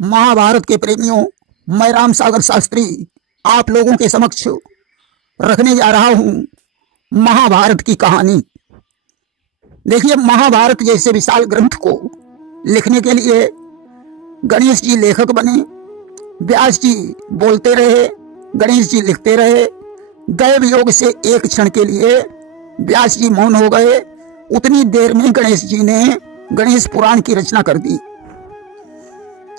महाभारत के प्रेमियों, मैं राम सागर शास्त्री आप लोगों के समक्ष रखने जा रहा हूं महाभारत की कहानी। देखिए, महाभारत जैसे विशाल ग्रंथ को लिखने के लिए गणेश जी लेखक बने, व्यास जी बोलते रहे, गणेश जी लिखते रहे। दैव योग से एक क्षण के लिए व्यास जी मौन हो गए। उतनी देर में गणेश जी ने गणेश पुराण की रचना कर दी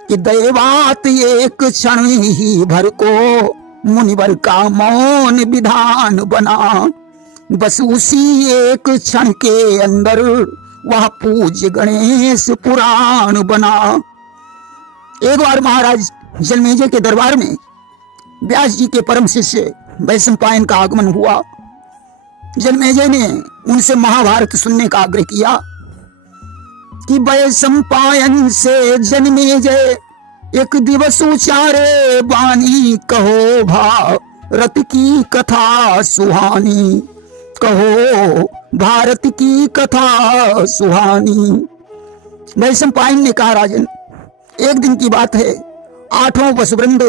कि दैवात एक क्षण ही भर को मुनिवर का मौन विधान बना, बस उसी एक क्षण के अंदर वह पूज्य गणेश पुराण बना। एक बार महाराज जन्मेजय के दरबार में व्यास जी के परम शिष्य वैशंपायन का आगमन हुआ। जन्मेजय ने उनसे महाभारत सुनने का आग्रह किया कि वैशंपायन से जन्मेजय एक दिवस उचारे बानी, कहो भारत की कथा सुहानी, कहो भारत की कथा सुहानी। वैशंपायन ने कहा, राजन, एक दिन की बात है, 8वां वसुवृंद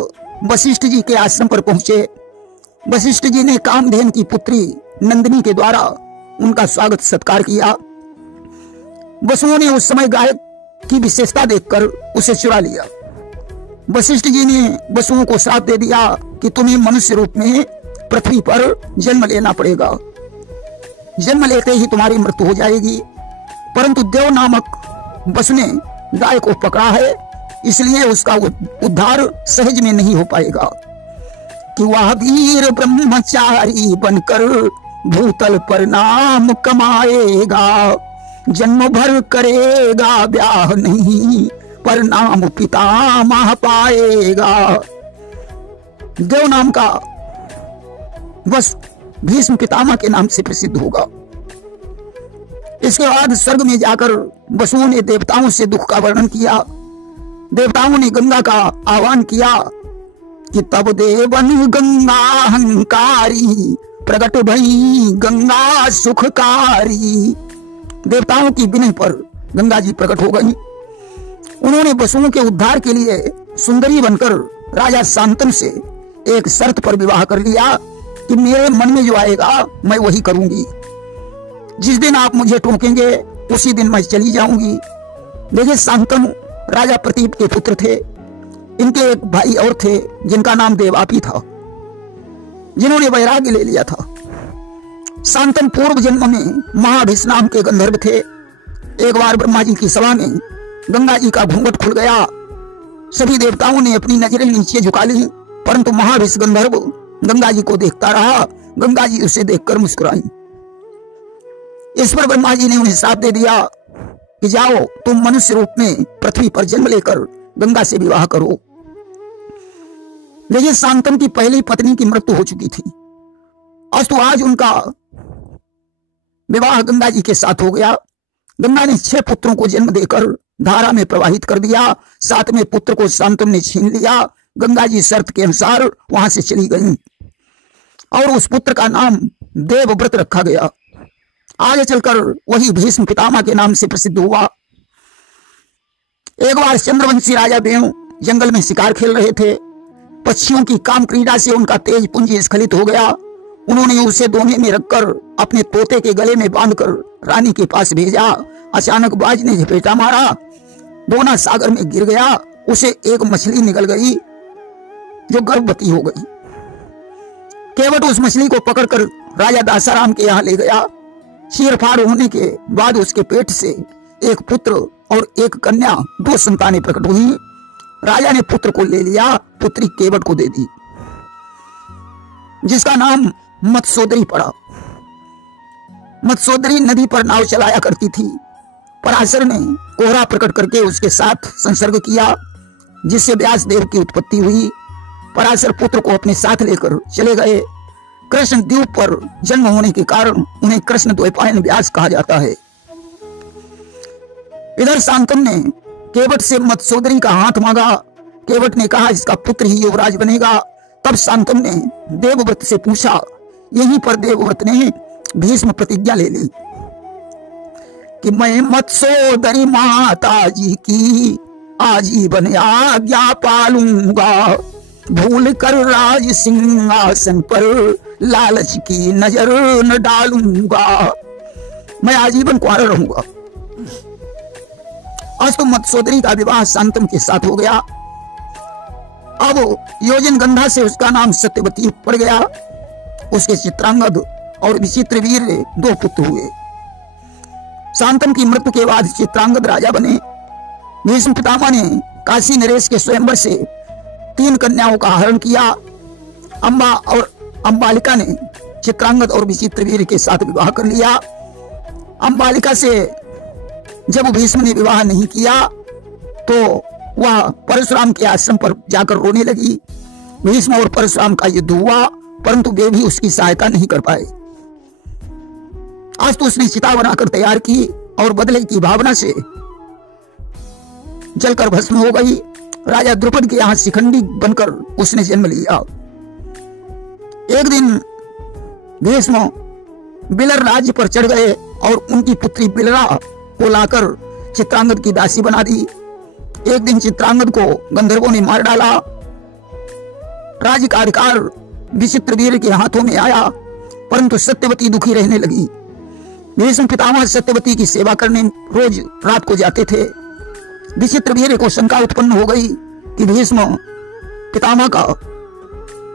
वशिष्ठ जी के आश्रम पर पहुंचे। वशिष्ठ जी ने कामधेन की पुत्री नंदिनी के द्वारा उनका स्वागत सत्कार किया। वसुओं ने उस समय गाय की विशेषता देखकर उसे चुरा लिया। वशिष्ठ जी ने वसुओं को श्राप दे दिया कि तुम्हें मनुष्य रूप में पृथ्वी पर जन्म लेना पड़ेगा, जन्म लेते ही तुम्हारी मृत्यु हो जाएगी। परंतु देव नामक वसु ने गाय को पकड़ा है, इसलिए उसका उद्धार सहज में नहीं हो पाएगा कि वह वीर ब्रह्मचारी बनकर भूतल पर नाम कमाएगा, जन्म भर करेगा ब्याह नहीं, पर नाम पितामह पाएगा। देव नाम का बस भीष्म पितामह के नाम से प्रसिद्ध होगा। इसके बाद स्वर्ग में जाकर वसुओं ने देवताओं से दुख का वर्णन किया। देवताओं ने गंगा का आह्वान किया कि तब देवन गंगा हंकारी, प्रकट भई गंगा सुखकारी। देवताओं की विनय पर गंगा जी प्रकट हो गई। उन्होंने वसुओं के उद्धार के लिए सुंदरी बनकर राजा शांतनु से एक शर्त पर विवाह कर लिया कि मेरे मन में जो आएगा मैं वही करूंगी, जिस दिन आप मुझे टोकेंगे उसी दिन मैं चली जाऊंगी। देखिए, शांतनु राजा प्रतीप के पुत्र थे। इनके एक भाई और थे जिनका नाम देवापी था, जिन्होंने वैराग्य ले लिया था। शांतनु पूर्व जन्म में महाभिष नाम के गंधर्व थे। एक बार ब्रह्मा जी की सभा में गंगा जी का घूंघट खुल गया। सभी देवताओं ने अपनी नजरें नीचे झुका ली, परंतु महाभिष गंधर्व गंगा जी को देखता रहा। गंगा जी उसे देखकर मुस्कुराई। इस पर ब्रह्मा जी ने उन्हें श्राप दे दिया कि जाओ, तुम मनुष्य रूप में पृथ्वी पर जन्म लेकर गंगा से विवाह करो। लेकिन शांतनु की पहली पत्नी की मृत्यु हो चुकी थी। अस्तु आज उनका विवाह गंगा जी के साथ हो गया। गंगा ने 6 पुत्रों को जन्म देकर धारा में प्रवाहित कर दिया। 7वें पुत्र को शांतनु ने छीन लिया। गंगा जी शर्त के अनुसार वहां से चली गई और उस पुत्र का नाम देवव्रत रखा गया। आगे चलकर वही भीष्म पितामह के नाम से प्रसिद्ध हुआ। एक बार चंद्रवंशी राजा वेणु जंगल में शिकार खेल रहे थे। पक्षियों की काम क्रीड़ा से उनका तेज पुंज स्खलित हो गया। उन्होंने उसे दोने में रखकर अपने तोते के गले में बांधकर रानी के पास भेजा। अचानक बाज ने झपेटा मारा, दोना सागर में गिर गया। उसे एक मछली निकल गई जो गर्भवती हो गई। केवट उस मछली को पकड़कर राजा दासाराम के यहाँ ले गया। चीरफाड़ होने के बाद उसके पेट से एक पुत्र और एक कन्या, 2 संतानें प्रकट हुई। राजा ने पुत्र को ले लिया, पुत्री केवट को दे दी, जिसका नाम मत्स्योदरी पड़ा। मत्स्योदरी नदी पर नाव चलाया करती थी। पराशर ने कोहरा प्रकट करके उसके साथ संसर्ग किया, जिससे व्यास देव की उत्पत्ति हुई। पराशर पुत्र को अपने साथ लेकर चले गए। कृष्ण द्वीप पर जन्म होने के कारण उन्हें कृष्ण द्वैपायन व्यास कहा जाता है। इधर शांतनु ने केवट से मत्स्योदरी का हाथ मांगा। केवट ने कहा, इसका पुत्र ही युवराज बनेगा। तब शांतनु ने देवव्रत से पूछा। यहीं पर देवव्रत ने भीष्म प्रतिज्ञा ले ली कि मैं मत्स्योदरी माता जी की आजीवन आज्ञा पालूंगा, भूल कर राज सिंहासन पर लालच की नजर न डालूंगा। मैं आजीवन कुंवारा रहूंगा। अस्तु मत्स्योदरी का विवाह शांतनु के साथ हो गया। अब योजन गंधा से उसका नाम सत्यवती पड़ गया। उसके चित्रांगद और विचित्रवीर 2 पुत्र हुए। शांतनु की मृत्यु के बाद चित्रांगद राजा बने। भीष्म पितामह ने काशी नरेश के स्वयंवर से 3 कन्याओं का हरण किया। अम्बा और अम्बालिका ने चित्रांगद और विचित्रवीर के साथ विवाह कर लिया। अम्बालिका से जब भीष्म ने विवाह नहीं किया तो वह परशुराम के आश्रम पर जाकर रोने लगी। भीष्म और परशुराम का युद्ध हुआ, परंतु वे भी उसकी सहायता नहीं कर पाए। आज तो उसने चिता बनाकर तैयार की और बदले की भावना से जलकर भस्म हो गई। राजा द्रुपद के यहां शिखंडी बनकर उसने जन्म लिया। एक दिन भीष्म बिलर राज्य पर चढ़ गए और उनकी पुत्री बिलरा को लाकर चित्रांगद की दासी बना दी। एक दिन चित्रांगद को गंधर्वों ने मार डाला। राज्य का अधिकार विचित्रवीर के हाथों में आया, परंतु सत्यवती दुखी रहने लगी। भीष्म पितामह सत्यवती की सेवा करने रोज रात को जाते थे। विचित्रवीर को शंका उत्पन्न हो गई कि भीष्म पितामह का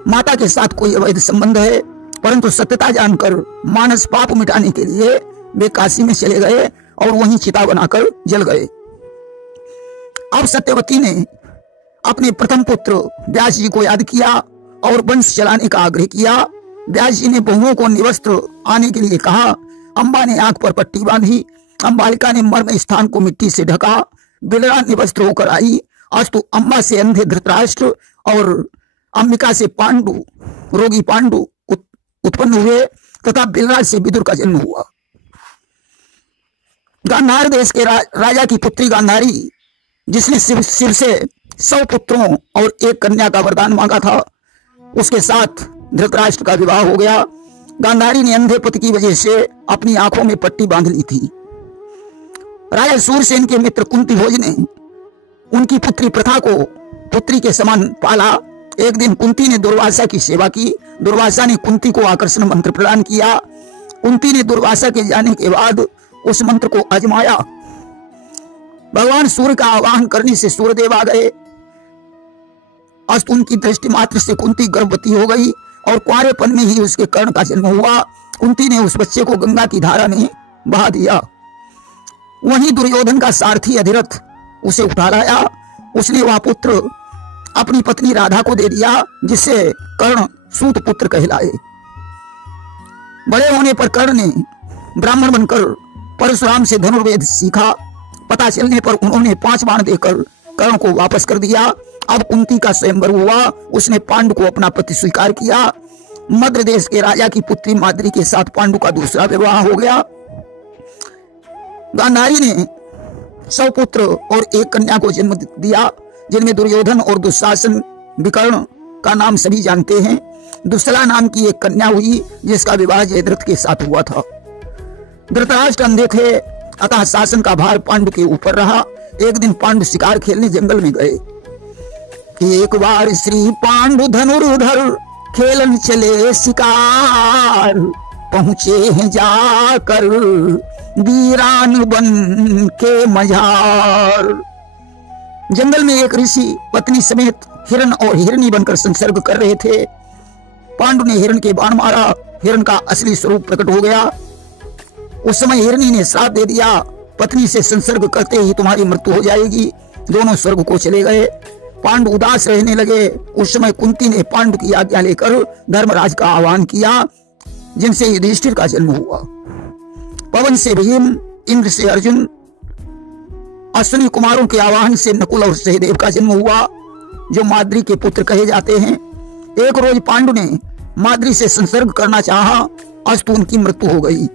माता के साथ कोई अवैध संबंध है, परंतु सत्यता जानकर मानस पाप मिटाने के लिए वे काशी में चले गए और वहीं चिता बनाकर जल गए। अब सत्यवती ने अपने प्रथम पुत्र व्यास जी को याद किया और वंश चलाने का आग्रह किया। व्यास जी ने बहुओं को निवस्त्र आने के लिए कहा। अम्बा ने आंख पर पट्टी बांधी। अम्बालिका ने मर्म स्थान को मिट्टी से ढका। बिलरा निवस्त्र होकर आई। अस्तु अम्बा से अंधे धृतराष्ट्र और अंबिका से पांडु रोगी पांडु उत्पन्न हुए तथा बिलरा से विदुर का जन्म हुआ। गांधार देश के राजा की पुत्री गांधारी, जिसने शिव से 100 पुत्रों और 1 कन्या का वरदान मांगा था, उसके साथ धृतराष्ट्र का विवाह हो गया। गांधारी ने अंधे पति की वजह से अपनी आंखों में पट्टी बांध ली थी। राजा सूरसेन के मित्र कुंती भोज ने उनकी पुत्री प्रथा को पुत्री के समान पाला। एक दिन कुंती ने दुर्वासा की सेवा की। दुर्वासा ने कुंती को आकर्षण मंत्र प्रदान किया। कुंती ने दुर्वासा के जाने के बाद उस मंत्र को आजमाया। भगवान सूर्य का आवाहन करने से सूर्यदेव आ गए। अस्त उनकी दृष्टि मात्र से कुंती गर्भवती हो गई और कुंवारेपन में ही उसके कर्ण का जन्म हुआ। कुंती ने उस बच्चे को गंगा की धारा में बहा दिया। वहीं दुर्योधन का सारथी अधिरथ उसे उठा लाया। उसने वह पुत्र अपनी पत्नी राधा को दे दिया, जिससे कर्ण सूत पुत्र कहलाए। बड़े होने पर कर्ण ने ब्राह्मण बनकर परशुराम से धनुर्वेद सीखा। पता चलने पर उन्होंने 5 बाण देकर कर्ण को वापस कर दिया। अब कुंती का स्वयंवर हुआ। उसने पांडु को अपना पति स्वीकार किया। मद्र देश के राजा की पुत्री माद्री के साथ पांडु का दूसरा विवाह हो गया। गांधारी ने 100 पुत्र और 1 कन्या को जन्म दिया, जिनमें दुर्योधन और दुशासन विकर्ण का नाम सभी जानते हैं। दुस्सला नाम की 1 कन्या हुई, जिसका विवाह जयद्रथ के साथ हुआ था। धृतराष्ट्र अंधे थे, अतः शासन का भार पांडु के ऊपर रहा। एक दिन पांडु शिकार खेलने जंगल में गए। एक बार श्री पांडु धनुर्धर खेलन चले शिकार, पहुंचे हैं जाकर वीरान बन के मझार। जंगल में एक ऋषि पत्नी समेत हिरण और हिरनी बनकर संसर्ग कर रहे थे। पांडु ने हिरण के बाण मारा। हिरण का असली स्वरूप प्रकट हो गया। उस समय हिरनी ने श्राप दे दिया, पत्नी से संसर्ग करते ही तुम्हारी मृत्यु हो जाएगी। दोनों स्वर्ग को चले गए। पांडु उदास रहने लगे। उस समय कुंती ने पांडु की आज्ञा लेकर धर्मराज का आह्वान किया, जिनसे युधिष्ठिर का जन्म हुआ। पवन से भीम, इंद्र से अर्जुन, अश्विनी कुमारों के आवाहन से नकुल और सहदेव का जन्म हुआ, जो माद्री के पुत्र कहे जाते हैं। एक रोज पांडु ने माद्री से संसर्ग करना चाहा, अस्तु उनकी मृत्यु हो गई।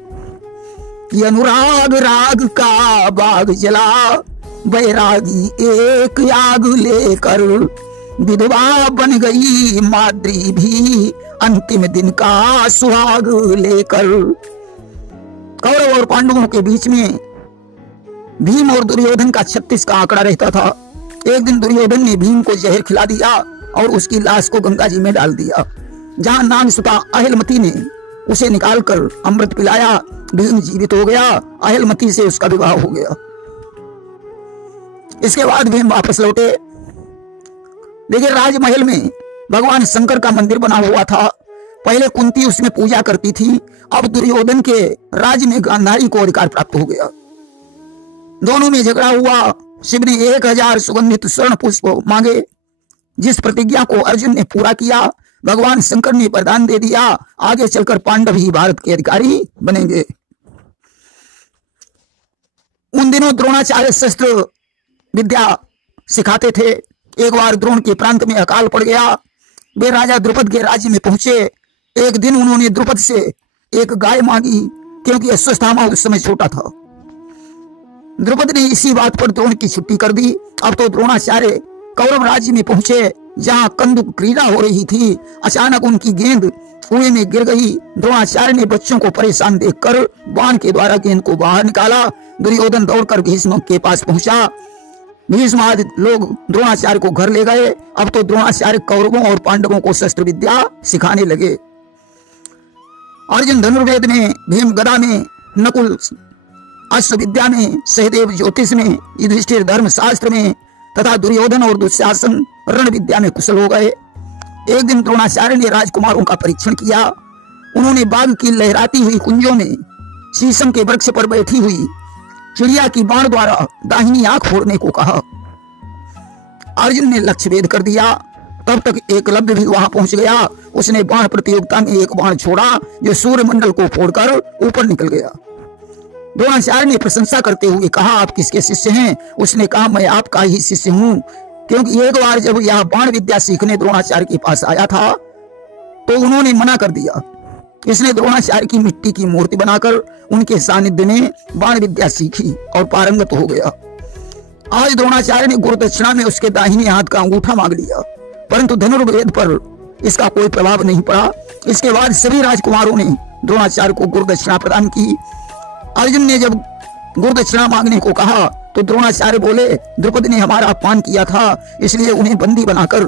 ये अनुराग राग का बाग जला, बैरागी एक याग लेकर विधवा बन गई माद्री भी, अंतिम दिन का सुहाग लेकर। कौरव और पांडवों के बीच में भीम और दुर्योधन का 36 का आंकड़ा रहता था। एक दिन दुर्योधन ने भीम को जहर खिला दिया और उसकी लाश को गंगा जी में डाल दिया। जहां नागसुता अहिलमती ने उसे निकालकर अमृत पिलाया, भीम जीवित हो गया। अहिलमती से उसका विवाह हो गया। इसके बाद भीम वापस लौटे। देखिए, राजमहल में भगवान शंकर का मंदिर बना हुआ था। पहले कुंती उसमें पूजा करती थी, अब दुर्योधन के राज्य में गांधारी को अधिकार प्राप्त हो गया। दोनों में झगड़ा हुआ। शिव ने 1000 सुगंधित स्वर्ण पुष्प मांगे, जिस प्रतिज्ञा को अर्जुन ने पूरा किया। भगवान शंकर ने वरदान दे दिया, आगे चलकर पांडव ही भारत के अधिकारी बनेंगे। उन दिनों द्रोणाचार्य शस्त्र विद्या सिखाते थे। एक बार द्रोण के प्रांत में अकाल पड़ गया। वे राजा द्रुपद के राज्य में पहुंचे। एक दिन उन्होंने द्रुपद से एक गाय मांगी, क्योंकि अश्वत्थामा उस समय छोटा था। द्रुपद ने इसी बात पर द्रोण की छुट्टी कर दी। अब तो द्रोणाचार्य कौरव राज्य में पहुंचे, जहां कंदुक क्रीड़ा हो रही थी। अचानक उनकी गेंद कुएं में गिर गई। द्रोणाचार्य ने बच्चों को परेशान देखकर बाण के द्वारा गेंद को बाहर निकाला। दुर्योधन दौड़कर भीष्म के पास पहुंचा। भीष्म आदि लोग द्रोणाचार्य को घर ले गए। अब तो द्रोणाचार्य कौरवों और पांडवों को शस्त्र विद्या सिखाने लगे। अर्जुन धनुर्वेद में, भीम गदा में, नकुल अश्व विद्या में, सहदेव ज्योतिष में, युधिष्ठिर धर्म शास्त्र में तथा दुर्योधन और दुशासन रण विद्या में कुशल हो गए। एक दिन द्रोणाचार्य ने राजकुमारों का परीक्षण किया। उन्होंने बाग की लहराती हुई कुंजों में शीशम के वृक्ष पर बैठी हुई चिड़िया की बाण द्वारा दाहिनी आंख फोड़ने को कहा। अर्जुन ने लक्ष्य भेद कर दिया। तब तक एकलव्य भी वहां पहुंच गया। उसने बाण प्रतियोगिता में एक बाण छोड़ा जो सूर्यमंडल को फोड़कर ऊपर निकल गया। द्रोणाचार्य ने प्रशंसा करते हुए कहा, आप किसके शिष्य हैं? उसने कहा, मैं आपका ही शिष्य हूं, क्योंकि एक बार जब यह बाण विद्या सीखने द्रोणाचार्य के पास आया था तो उन्होंने मना कर दिया। इसने द्रोणाचार्य की मिट्टी की मूर्ति बनाकर उनके सानिध्य में बाण विद्या सीखी और पारंगत हो गया। आज द्रोणाचार्य ने गुरुदक्षिणा में उसके दाहिने हाथ का अंगूठा मांग लिया, परंतु धनुर्वेद पर इसका कोई प्रभाव नहीं पड़ा। इसके बाद सभी राजकुमारों ने द्रोणाचार्य को गुरुदक्षिणा प्रदान की। अर्जुन ने जब गुरुदक्षिणा मांगने को कहा तो द्रोणाचार्य बोले, द्रुपद ने हमारा अपमान किया था, इसलिए उन्हें बंदी बनाकर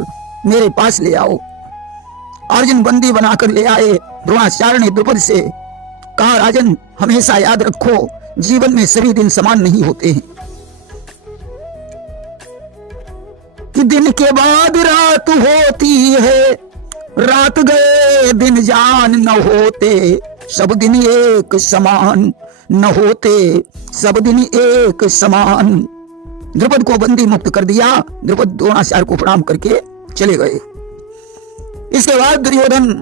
मेरे पास ले आओ। अर्जुन बंदी बनाकर ले आए। द्रोणाचार्य ने द्रुपद से कहा, राजन, हमेशा याद रखो, जीवन में सभी दिन समान नहीं होते हैं। कि दिन के बाद रात होती है, रात गए दिन जान न होते, सब दिन एक समान न होते, सब दिन एक समान। द्रुपद को बंदी मुक्त कर दिया। द्रुपद द्रोणाचार्य को प्रणाम करके चले गए। इसके बाद दुर्योधन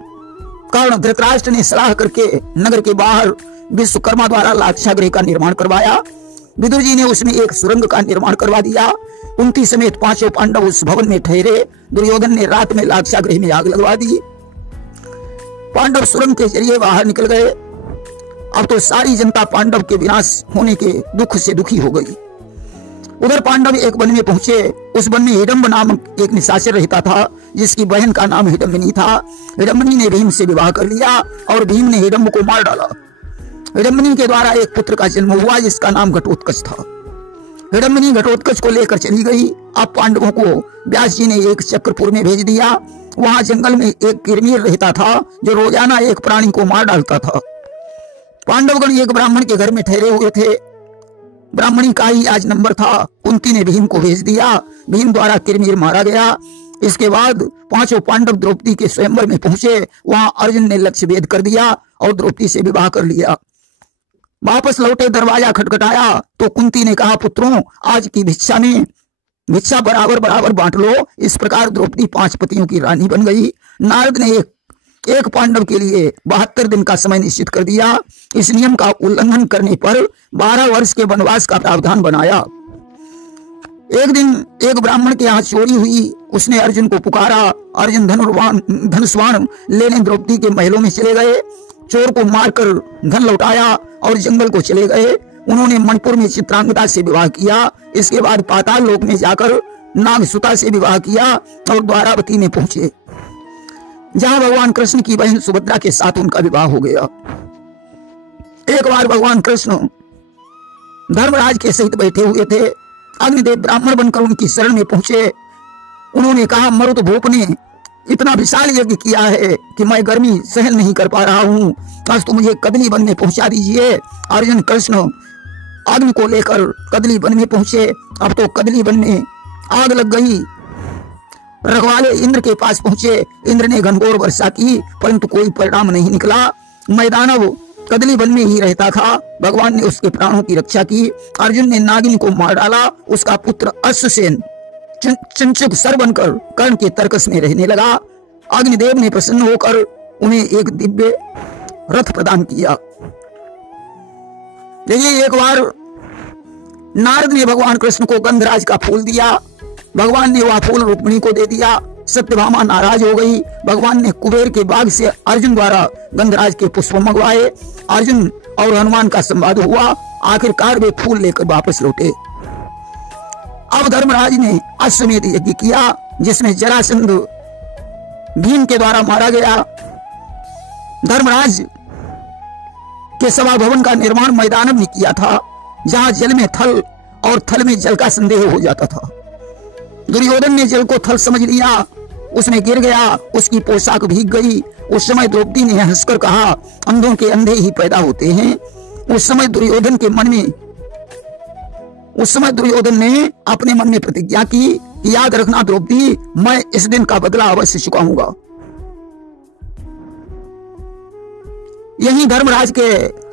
कर्ण धृतराष्ट्र ने सलाह करके नगर के बाहर विश्वकर्मा द्वारा लाक्षागृह का निर्माण करवाया। विदुर जी ने उसमें एक सुरंग का निर्माण करवा दिया। कुंती समेत 5 पांडव उस भवन में ठहरे। दुर्योधन ने रात में लाक्षागृह में आग लगवा दी। पांडव सुरंग के जरिए बाहर निकल गए। अब तो सारी जनता पांडव के विनाश होने के दुख से दुखी हो गई। उधर पांडव एक वन में पहुंचे। उस वन में हिडम्ब नामक एक निशाचर रहता था, जिसकी बहन का नाम हिडम्बिनी था। हिडम्बिनी ने भीम से विवाह कर लिया और भीम ने हिडम्ब को मार डाला। हिडम्बिनी के द्वारा एक पुत्र का जन्म हुआ, जिसका नाम घटोत्कच था। हिडम्बिनी घटोत्कच को लेकर चली गई। अब पांडवों को व्यास जी ने एक चक्रपुर में भेज दिया। वहां जंगल में एक किरमीर रहता था, जो रोजाना एक प्राणी को मार डालता था। पांडवगण एक ब्राह्मण के घर में ठहरे हुए थे। ब्राह्मणी का ही आज नंबर था। कुंती ने भीम को भेज दिया। भीम द्वारा किरमीर मारा गया। इसके बाद 5 पांडव द्रौपदी के स्वयंवर में पहुंचे। वहां अर्जुन ने लक्ष्य भेद कर दिया और द्रौपदी से विवाह कर लिया। वापस लौटे, दरवाजा खटखटाया तो कुंती ने कहा, पुत्रों, आज की भिक्षा में भिक्षा बराबर बराबर बांट लो। इस प्रकार द्रौपदी 5 पतियों की रानी बन गई। नारद ने एक पांडव के लिए 72 दिन का समय निश्चित कर दिया। इस नियम का उल्लंघन करने पर 12 वर्ष के वनवास का प्रावधान बनाया। एक दिन एक ब्राह्मण के यहाँ चोरी हुई। उसने अर्जुन को पुकारा। अर्जुन धनुष्वाण लेने द्रौपदी के महलों में चले गए। चोर को मारकर धन लौटाया और जंगल को चले गए। उन्होंने मणिपुर में चित्रांगदा से विवाह किया। इसके बाद पाताल लोक में जाकर नागसुता से विवाह किया और द्वारावती में पहुंचे, जहां भगवान कृष्ण की बहन सुभद्रा के साथ उनका विवाह हो गया। एक बार भगवान कृष्ण धर्मराज के सहित बैठे हुए थे। अग्निदेव ब्राह्मण बनकर उनकी शरण में पहुंचे। उन्होंने कहा, मरुत भूप ने इतना विशाल यज्ञ किया है कि मैं गर्मी सहन नहीं कर पा रहा हूँ, आज तो मुझे कदली वन में पहुंचा दीजिए। अर्जुन कृष्ण अग्नि को लेकर कदली वन में पहुंचे। अब तो कदली वन में आग लग गई। रखवाले इंद्र के पास पहुंचे। इंद्र ने घनघोर वर्षा की, परंतु कोई परिणाम नहीं निकला। मैदानव कदली वन में ही रहता था। भगवान ने उसके प्राणों की रक्षा की। अर्जुन ने नागिन को मार डाला। उसका पुत्र अश्वसेन चंचुक सर बनकर कर्ण के तर्कस में रहने लगा। अग्निदेव ने प्रसन्न होकर उन्हें एक दिव्य रथ प्रदान किया। देखिए, एक बार नारद ने भगवान कृष्ण को गंधराज का फूल दिया। भगवान ने वह फूल रुक्मिणी को दे दिया। सत्यभामा नाराज हो गई। भगवान ने कुबेर के बाग से अर्जुन द्वारा गंधराज के पुष्प मंगवाए। अर्जुन और हनुमान का संवाद हुआ। आखिरकार वे फूल लेकर वापस लौटे। अब धर्मराज ने अश्वमेध यज्ञ किया, जिसमें जरासंध भीम के द्वारा मारा गया। धर्मराज के सभा भवन का निर्माण मैदानव ने किया था, जहां जल में थल और थल में जल का संदेह हो जाता था। दुर्योधन ने जल को थल समझ लिया, उसमें गिर गया, उसकी पोशाक भीग गई। उस समय द्रौपदी ने हंसकर कहा, अंधों के अंधे ही पैदा होते हैं। उस समय दुर्योधन ने अपने मन में प्रतिज्ञा की, याद रखना द्रौपदी, मैं इस दिन का बदला अवश्य चुकाऊंगा। यही धर्मराज के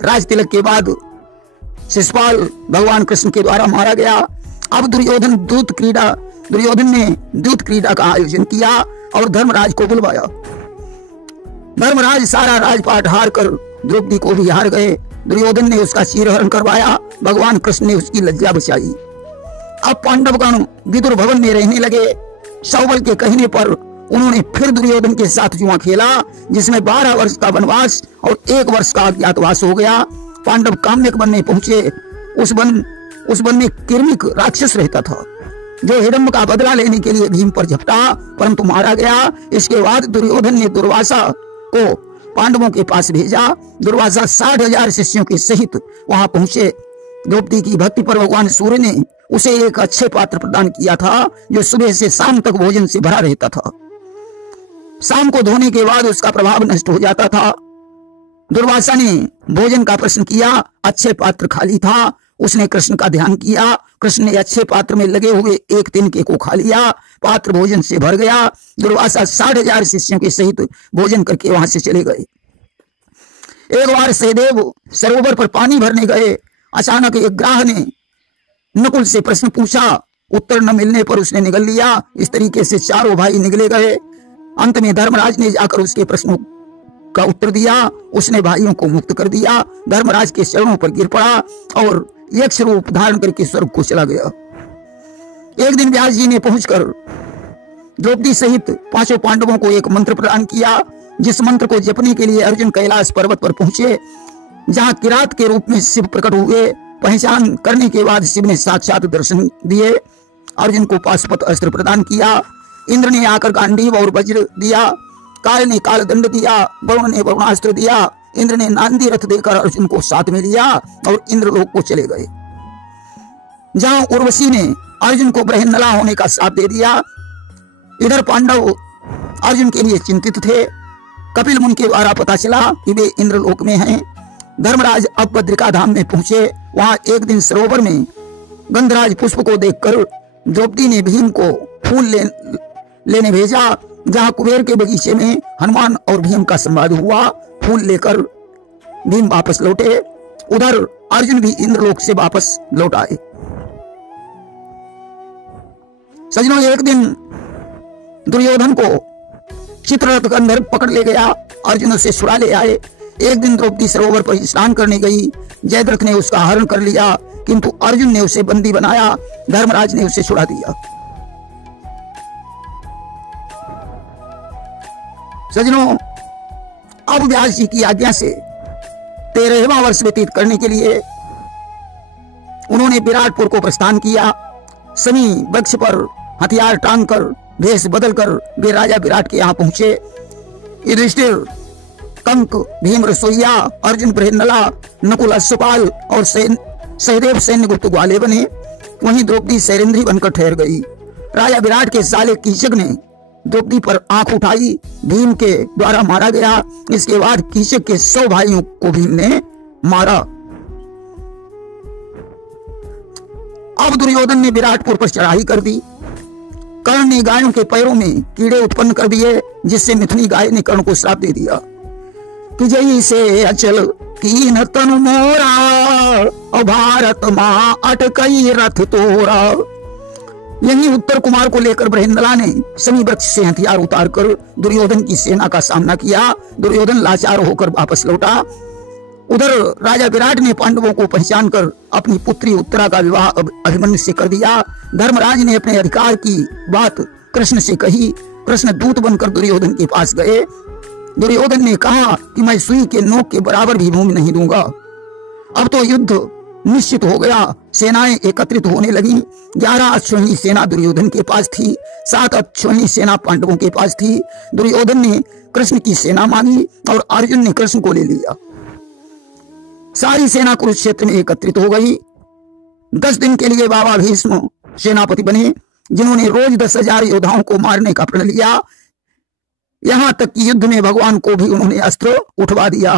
राज तिलक के बाद शिशुपाल भगवान कृष्ण के द्वारा मारा गया। अब दुर्योधन ने दूत क्रीड़ा का आयोजन किया और धर्मराज को बुलवाया। धर्मराज सारा राजपाट हार कर द्रौपदी को भी हार गए। दुर्योधन ने उसका चीरहरण करवाया। भगवान कृष्ण ने उसकी लज्जा बचाई। अब पांडवगण विदुर भवन में रहने लगे। सौबल के कहने पर उन्होंने फिर दुर्योधन के साथ जुआ खेला, जिसमें 12 वर्ष का वनवास और 1 वर्ष का अज्ञातवास हो गया। पांडव काम्यक वन में पहुंचे। उस वन में किर्मिक राक्षस रहता था, जो हिडम्ब का बदला लेने के लिए भीम पर झपटा, परंतु मारा गया। इसके बाद दुर्योधन ने दुर्वासा को पांडवों के पास भेजा। दुर्वासा 60,000 शिष्यों के सहित वहां पहुंचे। द्रौपदी की भक्ति पर भगवान सूर्य ने उसे एक अच्छे पात्र प्रदान किया था, जो सुबह से शाम तक भोजन से भरा रहता था। शाम को धोने के बाद उसका प्रभाव नष्ट हो जाता था। दुर्वासा ने भोजन का प्रश्न किया। अच्छे पात्र खाली था। उसने कृष्ण का ध्यान किया। कृष्ण ने अच्छे पात्र में लगे हुए एक तिनके को खा लिया। पात्र भोजन से भर गया। दुर्वासा 60,000 शिष्यों के सहित भोजन करके वहां से चले गए। एक बार सहदेव सरोवर पर पानी भरने गए। अचानक एक ग्राह ने नकुल से प्रश्न पूछा। उत्तर न मिलने पर उसने निगल लिया। इस तरीके से चारों भाई निगले गए। अंत में धर्मराज ने जाकर उसके प्रश्नों का उत्तर दिया। उसने भाइयों को मुक्त कर दिया। धर्मराज के चरणों पर गिर पड़ा और यक्ष रूप धारण करके स्वर्ग को चला गया। एक दिन व्यास जी ने पहुंचकर द्रौपदी सहित 5 पांडवों को एक मंत्र प्रदान किया, जिस मंत्र को जपने के लिए अर्जुन कैलाश पर्वत पर पहुंचे, जहां किरात के रूप में शिव प्रकट हुए। पहचान करने के बाद शिव ने साक्षात दर्शन दिए। अर्जुन को पाशुपत अस्त्र प्रदान किया। इंद्र ने आकर गांडीव और वज्र दिया। काल ने काल दंड दिया। वरुण ने वरुणास्त्र दिया। इंद्र ने नांदी रथ देकर अर्जुन को साथ में लिया और इंद्रलोक को चले गए, जहां उर्वशी ने अर्जुन को ब्रह्मनला होने का शाप दे दिया। इधर पांडव अर्जुन के लिए चिंतित थे। कपिल मुनि के द्वारा पता चला कि वे इंद्रलोक में हैं। धर्मराज अब बद्रिका धाम में पहुंचे। वहां एक दिन सरोवर में गंधराज पुष्प को देखकर द्रौपदी ने भीम को फूल लेने भेजा। जहां कुबेर के बगीचे में हनुमान और भीम का संवाद हुआ। फूल लेकर भीम वापस लौटे। उधर अर्जुन भी इंद्रलोक से वापस लौट आए। सजनों, एक दिन दुर्योधन को चित्ररथ गंधर्व पकड़ ले गया। अर्जुन उसे छुड़ा ले आए। एक दिन द्रौपदी सरोवर पर स्नान करने गई। जयद्रथ ने उसका हरण कर लिया, किंतु अर्जुन ने उसे बंदी बनाया। धर्मराज ने उसे छुड़ा दिया। सजनों, अब व्यास जी की आज्ञा से 13वां वर्ष व्यतीत करने के लिए उन्होंने विराटपुर को प्रस्थान किया। सनी वृक्ष पर हथियार टांग कर भेष बदलकर वे राजा विराट के यहाँ पहुंचे। युधिष्ठिर, कंक, भीम रसोईया, अर्जुन बृहन्नला, नकुल अश्वपाल और सहदेव सैन्य गुप्त ग्वाले बने। वहीं द्रौपदी सैरेंद्री बनकर ठहर गई। राजा विराट के साले कीचक ने द्रौपदी पर आंख उठाई, भीम के द्वारा मारा गया। इसके बाद कीचक के 100 भाइयों को भीम ने मारा। अब दुर्योधन ने विराटपुर पर चढ़ाई कर दी। कर्ण ने गायों के पैरों में कीड़े उत्पन्न कर दिए, जिससे मिथुनी गाय ने कर्ण को श्राप दे दिया कि जई से अचल कीन तनु मोरा, और भारत मां अटकई रथ तोरा। यही उत्तर कुमार को लेकर बृहंदला ने शनि वृक्ष से हथियार उतारकर दुर्योधन की सेना का सामना किया। दुर्योधन लाचार होकर वापस लौटा। उधर राजा विराट ने पांडवों को पहचान कर अपनी पुत्री उत्तरा का विवाह अभिमन्यु से कर दिया। धर्मराज ने अपने अधिकार की बात कृष्ण से कही। कृष्ण दूत बनकर दुर्योधन के पास गए। दुर्योधन ने कहा कि मैं सुई के नोक के बराबर भी भूमि नहीं दूंगा। अब तो युद्ध निश्चित हो गया। सेनाएं एकत्रित होने लगी। 11 अश्वनी सेना दुर्योधन के पास थी, 7 अश्वनी सेना पांडवों के पास थी। दुर्योधन ने कृष्ण की सेना मांगी और अर्जुन ने कृष्ण को ले लिया। सारी सेना कुरुक्षेत्र में एकत्रित हो गई। 10 दिन के लिए बाबा भीष्म सेनापति बने, जिन्होंने रोज 10,000 योद्धाओं को मारने का प्रण लिया। यहां तक कि युद्ध में भगवान को भी उन्होंने अस्त्र उठवा दिया।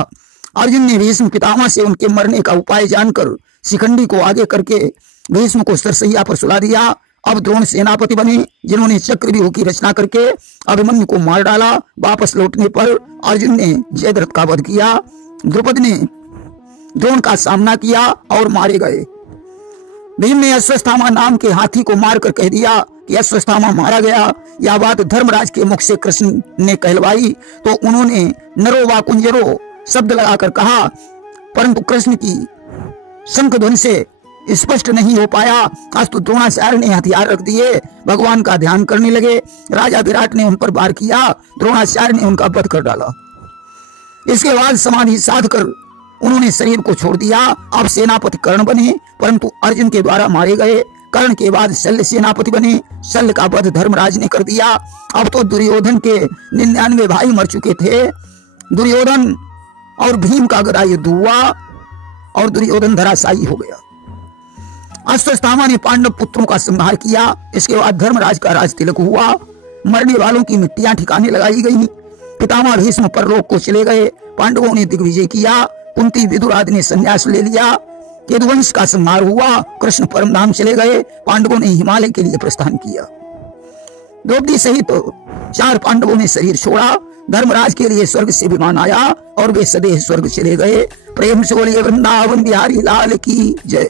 अर्जुन ने भीष्म पितामह से उनके मरने का उपाय जानकर शिखंडी को आगे करके भीष्म को सरसैया पर सुला दिया। अब द्रोण सेनापति बने, जिन्होंने चक्रव्यूह की रचना करके अभिमन्यु को मार डाला। वापस लौटने पर अर्जुन ने जयद्रथ का वध किया। द्रुपद ने द्रोण का सामना किया और मारे गए। भीम ने अश्वत्थामा नाम के हाथी को मारकर कह दिया कि अश्वत्थामा मारा गया। यह बात धर्मराज के मुख से कृष्ण ने कहलवाई तो उन्होंने नरो वा कुंजरो शब्द लगाकर कहा, परंतु कृष्ण की शंख ध्वनि से स्पष्ट नहीं हो पाया। अस्तु द्रोणाचार्य ने हथियार रख दिए, भगवान का ध्यान करने लगे। राजा विराट ने उन पर वार किया। द्रोणाचार्य ने उनका वध कर डाला। इसके बाद समाधि साध कर उन्होंने शरीर को छोड़ दिया। अब सेनापति कर्ण बने, परंतु अर्जुन के द्वारा मारे गए। कर्ण के बाद शल्य सेनापति बने। शल्य का वध धर्मराज ने कर दिया। अब तो दुर्योधन के 99 भाई मर चुके थे। दुर्योधन और भीम का गदा युद्ध हुआ और दुर्योधन धराशायी हो गया। अश्वत्थामा ने पांडव पुत्रों का संहार किया। इसके बाद धर्मराज का राज तिलक हुआ। मरने वालों की मिट्टियां ठिकाने लगाई गई। पितामह भीष्म परलोक को चले गए। पांडवों ने दिग्विजय किया। कुंती विदुर आदि ने संन्यास ले लिया। यदुवंश का संहार हुआ। कृष्ण परमधाम चले गए। पांडवों ने हिमालय के लिए प्रस्थान किया। द्रौपदी सहित 4 पांडवों ने शरीर छोड़ा। धर्मराज के लिए स्वर्ग से विमान आया और वे सदैव स्वर्ग चले गए। प्रेम से बोलिए वृंदावन बिहारी लाल की जय।